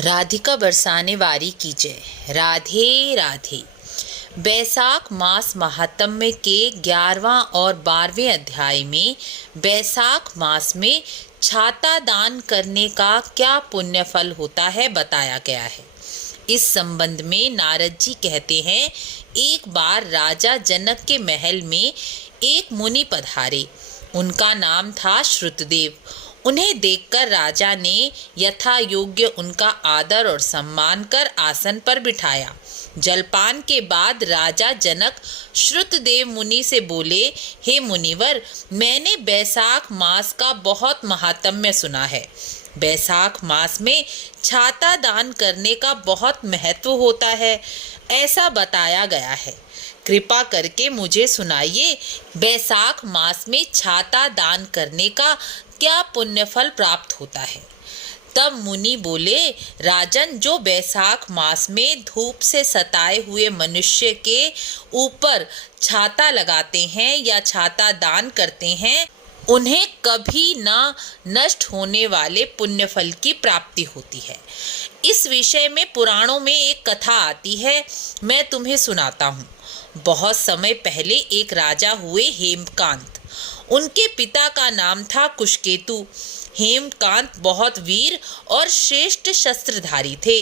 राधिका बरसाने वारी की जय। राधे राधे। बैसाख मास महात्म्य के 11वां और 12वें अध्याय में बैसाख मास में छाता दान करने का क्या पुण्य फल होता है बताया गया है। इस संबंध में नारद जी कहते हैं, एक बार राजा जनक के महल में एक मुनि पधारे। उनका नाम था श्रुतदेव। उन्हें देखकर राजा ने यथा योग्य उनका आदर और सम्मान कर आसन पर बिठाया। जलपान के बाद राजा जनक श्रुतदेव मुनि से बोले, हे मुनिवर, मैंने बैसाख मास का बहुत महात्म्य सुना है। बैसाख मास में छाता दान करने का बहुत महत्व होता है, ऐसा बताया गया है। कृपा करके मुझे सुनाइए, बैसाख मास में छाता दान करने का क्या पुण्य फल प्राप्त होता है। तब मुनि बोले, राजन, जो बैसाख मास में धूप से सताए हुए मनुष्य के ऊपर छाता लगाते हैं या छाता दान करते हैं, उन्हें कभी न नष्ट होने वाले पुण्य फल की प्राप्ति होती है। इस विषय में पुराणों में एक कथा आती है, मैं तुम्हें सुनाता हूँ। बहुत समय पहले एक राजा हुए हेमकांत। उनके पिता का नाम था कुशकेतु। हेमकांत बहुत वीर और श्रेष्ठ शस्त्रधारी थे।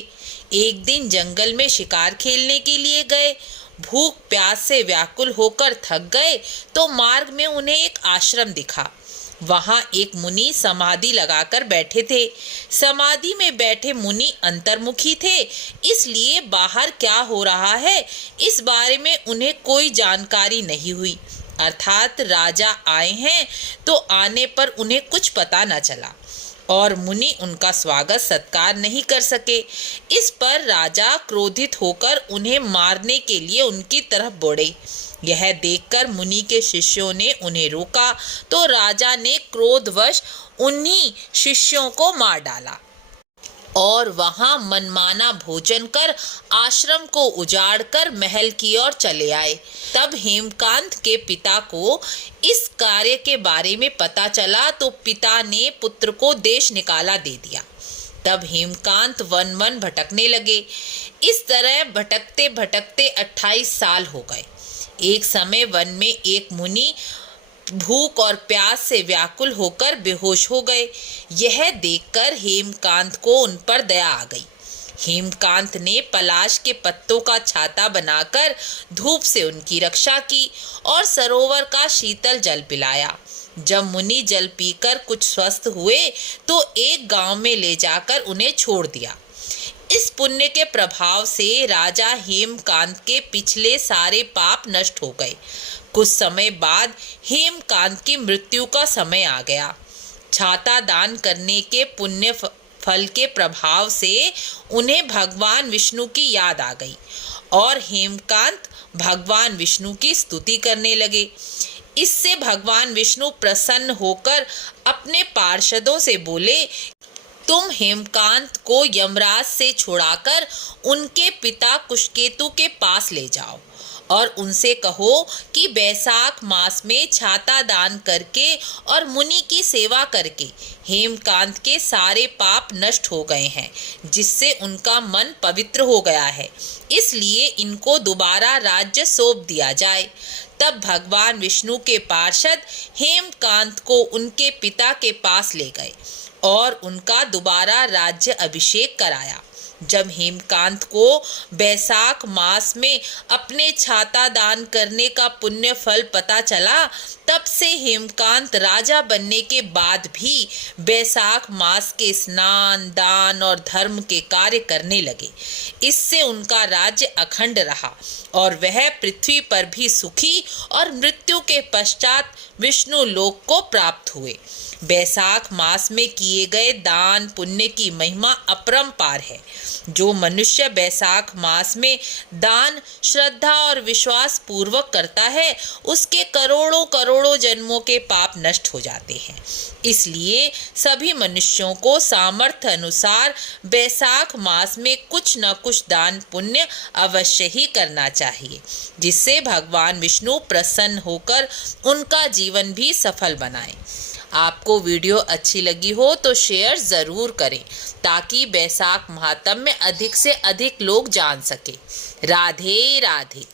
एक दिन जंगल में शिकार खेलने के लिए गए। भूख प्यास से व्याकुल होकर थक गए तो मार्ग में उन्हें एक आश्रम दिखा। वहां एक मुनि समाधि लगाकर बैठे थे। समाधि में बैठे मुनि अंतर्मुखी थे, इसलिए बाहर क्या हो रहा है इस बारे में उन्हें कोई जानकारी नहीं हुई। अर्थात राजा आए हैं तो आने पर उन्हें कुछ पता न चला और मुनि उनका स्वागत सत्कार नहीं कर सके। इस पर राजा क्रोधित होकर उन्हें मारने के लिए उनकी तरफ बढ़े। यह देखकर मुनि के शिष्यों ने उन्हें रोका तो राजा ने क्रोधवश उन्हीं शिष्यों को मार डाला और वहां मनमाना भोजन कर आश्रम को उजाड़कर महल की ओर चले आए। तब हेमकांत के पिता को इस कार्य के बारे में पता चला तो पिता ने पुत्र को देश निकाला दे दिया। तब हेमकांत वन वन भटकने लगे। इस तरह भटकते भटकते 28 साल हो गए। एक समय वन में एक मुनि भूख और प्यास से व्याकुल होकर बेहोश हो गए। यह देखकर हेमकांत को उन पर दया आ गई। हेमकांत ने पलाश के पत्तों का छाता बनाकर धूप से उनकी रक्षा की और सरोवर का शीतल जल पिलाया। जब मुनि जल पीकर कुछ स्वस्थ हुए तो एक गांव में ले जाकर उन्हें छोड़ दिया। इस पुण्य के प्रभाव से राजा हेमकांत के पिछले सारे पाप नष्ट हो गए। कुछ समय बाद हेमकांत की मृत्यु का समय आ गया। छाता दान करने के पुण्य फल के प्रभाव से उन्हें भगवान विष्णु की याद आ गई और हेमकांत भगवान विष्णु की स्तुति करने लगे। इससे भगवान विष्णु प्रसन्न होकर अपने पार्षदों से बोले, तुम हेमकांत को यमराज से छुड़ाकर उनके पिता कुशकेतु के पास ले जाओ और उनसे कहो कि बैसाख मास में छाता दान करके और मुनि की सेवा करके हेमकांत के सारे पाप नष्ट हो गए हैं, जिससे उनका मन पवित्र हो गया है। इसलिए इनको दोबारा राज्य सौंप दिया जाए। तब भगवान विष्णु के पार्षद हेमकांत को उनके पिता के पास ले गए और उनका दोबारा राज्य अभिषेक कराया। जब हेमकांत को बैसाख मास में अपने छाता दान करने का पुण्य फल पता चला, तब से हेमकांत राजा बनने के बाद भी बैसाख मास के स्नान, दान और धर्म के कार्य करने लगे। इससे उनका राज्य अखंड रहा और वह पृथ्वी पर भी सुखी और मृत्यु के पश्चात विष्णु लोक को प्राप्त हुए। बैसाख मास में किए गए दान पुण्य की महिमा अपरंपार है। जो मनुष्य बैसाख मास में दान श्रद्धा और विश्वास पूर्वक करता है, उसके करोड़ों करोड़ों जन्मों के पाप नष्ट हो जाते हैं। इसलिए सभी मनुष्यों को सामर्थ्य अनुसार बैसाख मास में कुछ न कुछ दान पुण्य अवश्य ही करना चाहिए, जिससे भगवान विष्णु प्रसन्न होकर उनका जीवन भी सफल बनाए। आपको वीडियो अच्छी लगी हो तो शेयर ज़रूर करें ताकि बैसाख महात्म्य अधिक से अधिक लोग जान सके। राधे राधे।